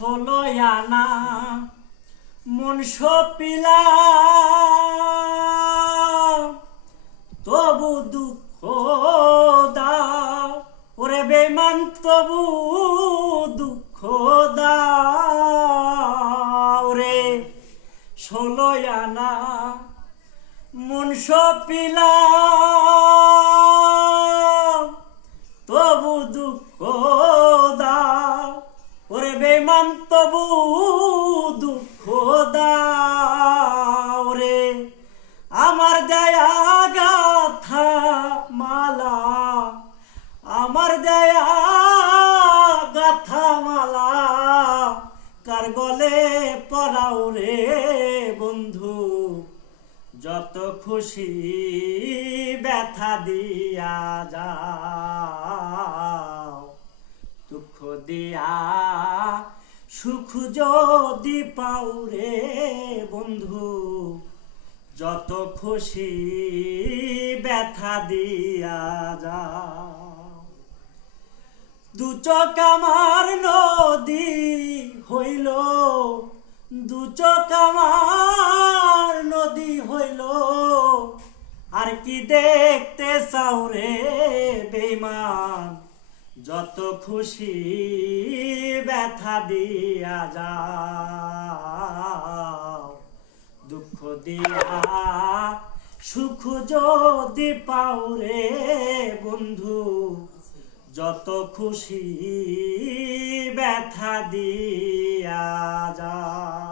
ষোলো আনা মন সপিলা তবু দুঃখ দাও ওরে বেমান তবু দুঃখ দাও রে ষোলো আনা মন সপিলা তবু দুঃখ দাও ওরে বেমান তবু দুঃখ দাও রে আমার দয়া গাথা মালা আমার দয়া গাথা মালা কার গলে পরাও রে বন্ধু যত খুশি ব্যথা দিয়া যাও দুঃখ দিয়া সুখ যদি পাও রে বন্ধু যত খুশি ব্যথা দিয়া যাও দু চোখ আমার নদী হইল দু চোখ আমার নদী হইল আর কি দেখতে চাও রে বেঈমান যত খুশি ব্যথা দিয়া যাও দুঃখ দিয়া সুখ যদি পাও রে বন্ধু যত খুশি ব্যথা দিয়া যাও।